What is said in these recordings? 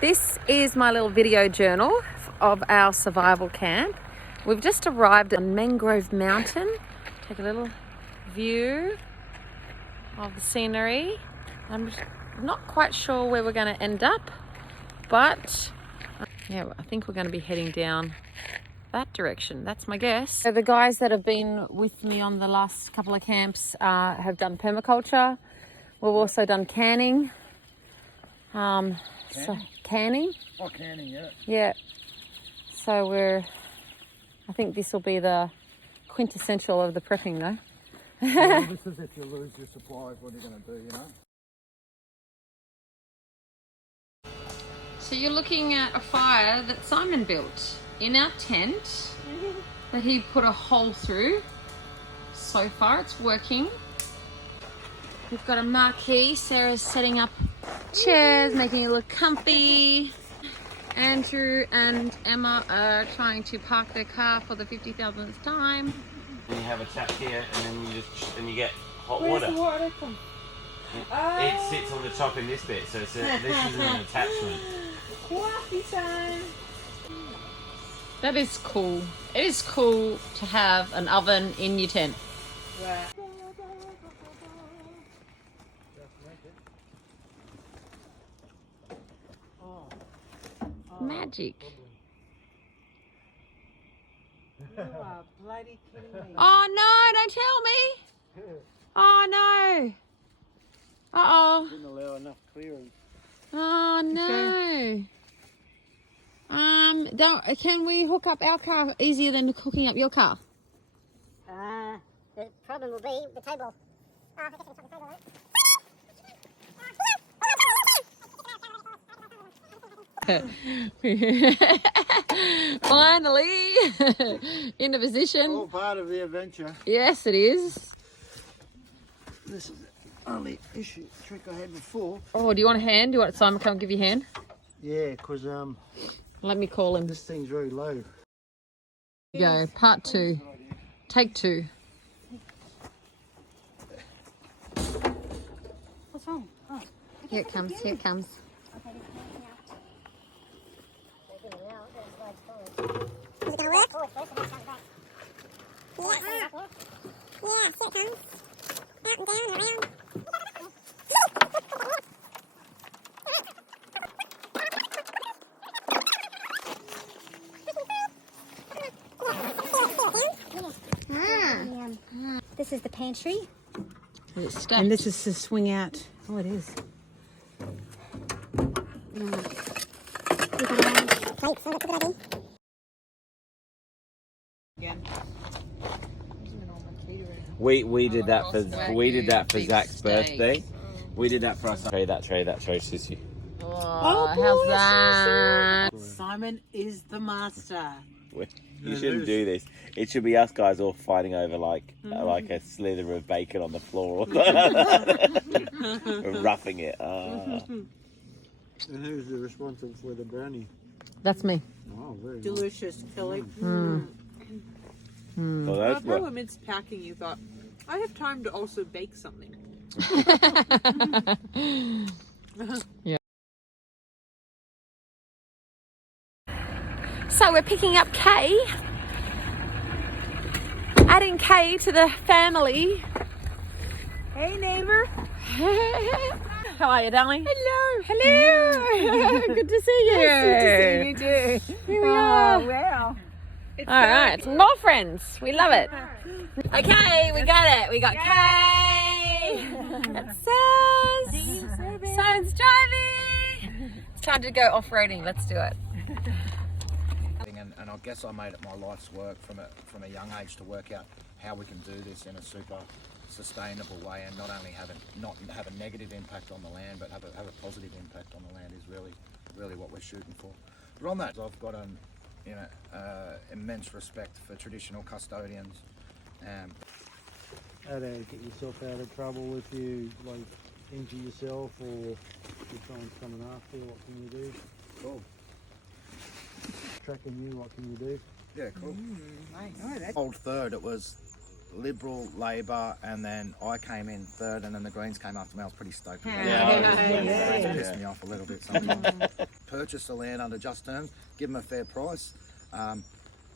This is my little video journal of our survival camp. We've just arrived on Mangrove Mountain. Take a little view of the scenery. I'm not quite sure where we're going to end up, but yeah, I think we're going to be heading down that direction. That's my guess. So the guys that have been with me on the last couple of camps have done permaculture. We've also done canning. Canning? Oh, canning, yeah. Yeah. So I think this will be the quintessential of the prepping though. Well, this is if you lose your supplies, what are you going to do, you know? So you're looking at a fire that Simon built in our tent that he put a hole through. So far it's working. We've got a marquee. Sarah's setting up chairs, making it look comfy. Andrew and Emma are trying to park their car for the 50,000th time. And you have a tap here, and then you get hot Where's water. the water from? It sits on the top in this bit, so this is an attachment. Coffee time. That is cool. It is cool to have an oven in your tent. Right. Magic. You are bloody kidding me. Oh no, don't tell me. Oh no. Uh-oh. Didn't allow enough clearance. Oh no. Can we hook up our car easier than hooking up your car? The problem will be the table. I guess it's on the table, Finally in a position. All part of the adventure. Yes, it is. This is the only trick I had before. Oh, do you want a hand? Do you want Simon to come give you a hand? Yeah, because Let me call him. this thing's very low. Go, part 2. Take 2. What's wrong? Oh. Here it comes, here it comes. Is it going to work? Yeah, here it comes. Out and down and around. This is the pantry. And this is to swing out. Oh, it is. Plates, so that's a good idea. Again. We did that for Zach's birthday. We did that for us. That tray, Sissy. Oh, how's that? Simon is the master. You shouldn't do this. It should be us guys all fighting over like a slither of bacon on the floor. We're roughing it. And who's the responsible for the brownie? That's me. Oh, very nice. Delicious, Kelly. Well, I that's love how what. amidst packing you thought, I have time to also bake something. Yeah. So we're picking up Kay, adding Kay to the family. Hey, neighbor. How are you, darling? Hello. Hello. Good to see you. Good to see you too. Here we are. Wow. All right, more friends. We love it. Okay, we got it. We got Kay. That's us. Simon's driving. It's time to go off-roading. Let's do it. And I guess I made it my life's work from a young age to work out how we can do this in a super sustainable way and not only have a negative impact on the land, but have a positive impact on the land is really what we're shooting for. But on that, I've got an immense respect for traditional custodians. How to get yourself out of trouble if you like injure yourself or if someone's coming after you, what can you do? Cool. Tracking you, what can you do? Yeah, cool. Nice. Oh, Old third, it was Liberal, Labor, and then I came in third, and then the Greens came after me. I was pretty stoked with that. Yeah. It pissed me off a little bit sometimes. Purchase the land under just terms, give them a fair price.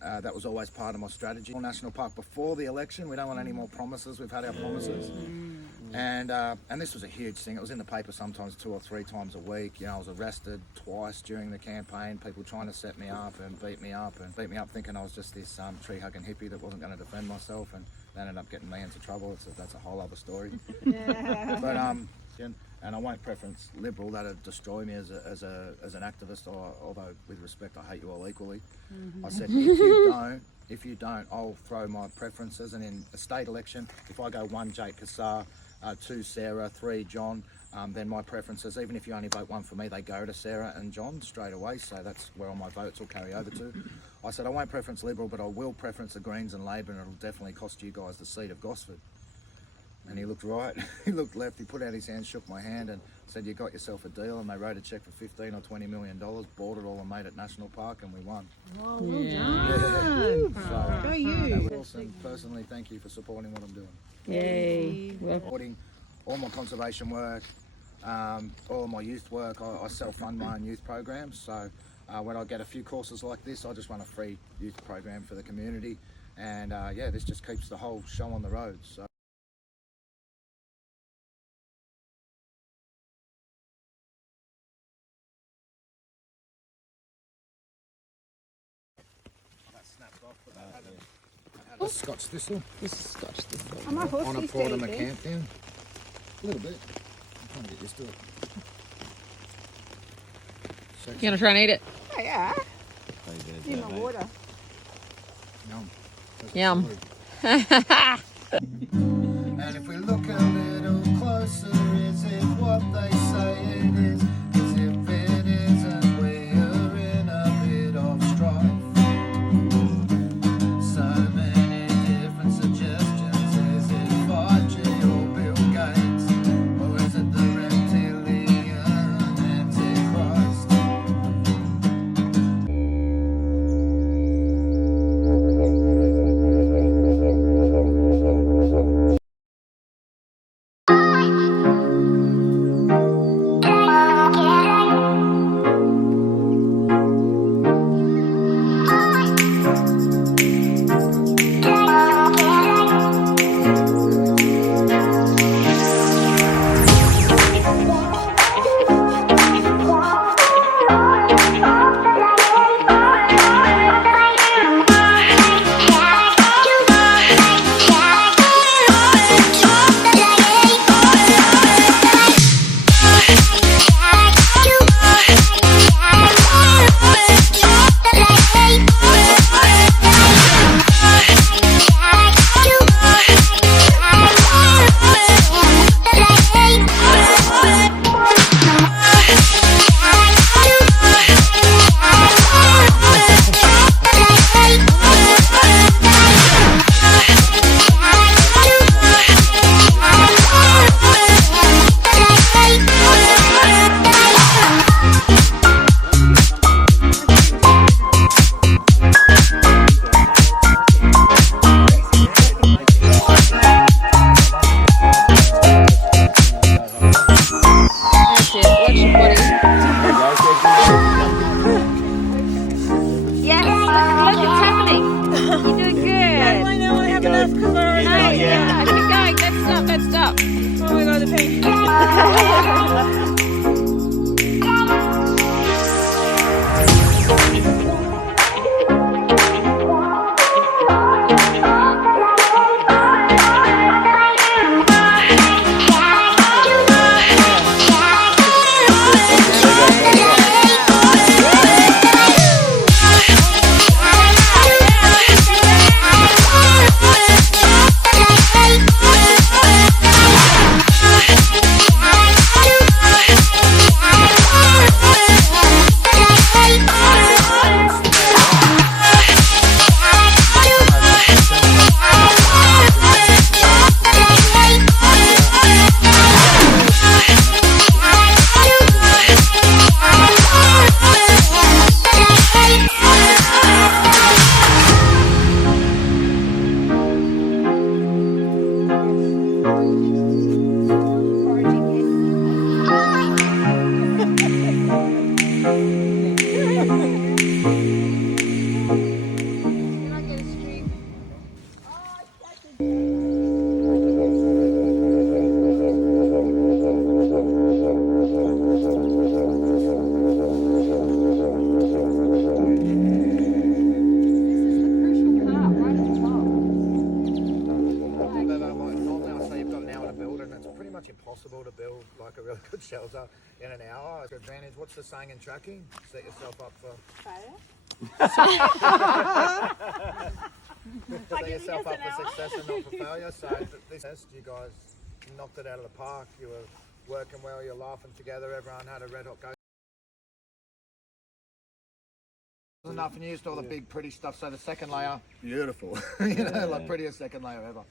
That was always part of my strategy. National Park before the election, we don't want any more promises. We've had our promises. And this was a huge thing. It was in the paper sometimes 2 or 3 times a week. You know, I was arrested twice during the campaign. People trying to set me up and beat me up thinking I was just this tree-hugging hippie that wasn't going to defend myself, and they ended up getting me into trouble. That's a whole other story. But and I won't preference Liberal. That'd destroy me as an activist. Although with respect, I hate you all equally. I said if you don't, I'll throw my preferences. And in a state election, if I go 1 Jake Cassar, 2 Sarah, 3 John, then my preferences, even if you only vote 1 for me, they go to Sarah and John straight away. So that's where all my votes will carry over to. I said I won't preference Liberal, but I will preference the Greens and Labor, and it'll definitely cost you guys the seat of Gosford. And he looked right, he looked left, he put out his hand, shook my hand and said, you got yourself a deal. And they wrote a cheque for $15 or $20 million, bought it all and made it National Park, and we won. Oh, well done. So, Go you. that was awesome. Personally, thank you for supporting what I'm doing. Yay. Supporting all my conservation work, all my youth work. I self-fund my own youth programs. So when I get a few courses like this, I just run a free youth program for the community. And yeah, this just keeps the whole show on the road. So. I had a Scotch thistle. This is Scotch thistle. Oh, my horse On a is Porter dead, McCamp down. A little bit. I'm trying to get used to it. You gonna try and eat it? Oh, yeah. In In my water. Yum. Yum. And if we look a little closer, is it what they say it is? 'Cause if it isn't, we're in a bit of strife. So many different suggestions. Is it 5G or Bill Gates? Or is it the reptilian Antichrist? like a really good shelter in an hour. It's an advantage. What's the saying in tracking? Set yourself up for set yourself up for success and not for failure. So this test, you guys knocked it out of the park. You were working well. You're laughing together. Everyone had a red hot go. Enough and used all the big pretty stuff. So the second layer, beautiful. You know, like prettiest second layer ever.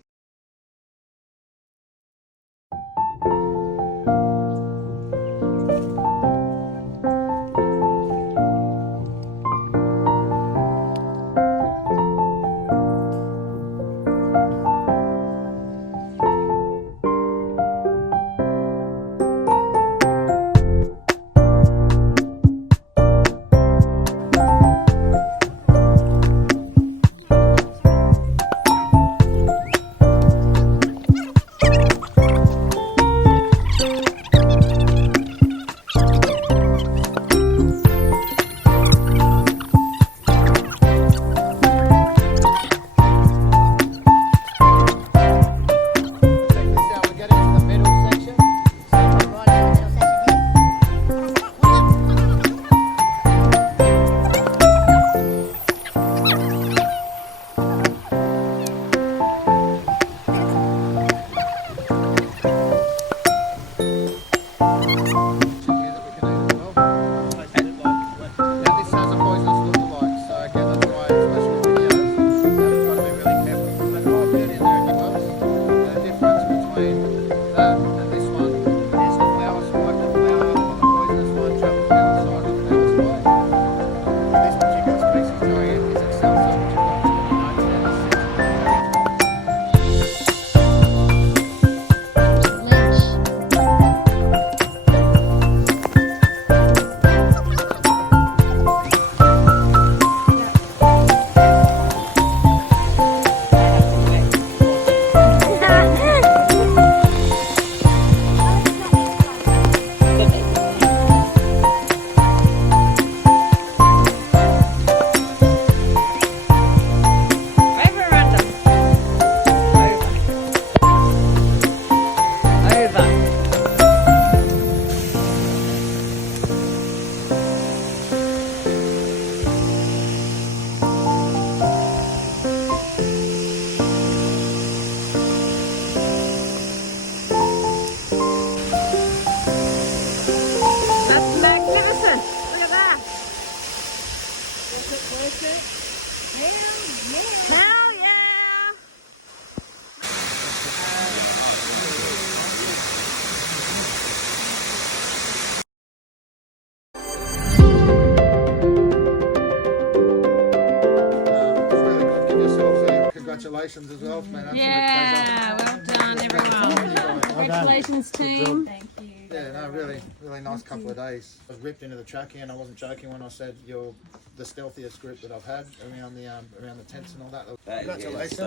Congratulations as well, man. Yeah, well done, everyone. Congratulations, team. Thank you. Yeah, no, really nice couple of days. I was ripped into the tracking, and I wasn't joking when I said you're the stealthiest group that I've had around the tents and all that. Congratulations.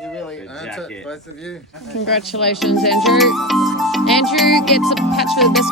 You really earned it, both of you. Congratulations, Andrew. Andrew gets a patch for the best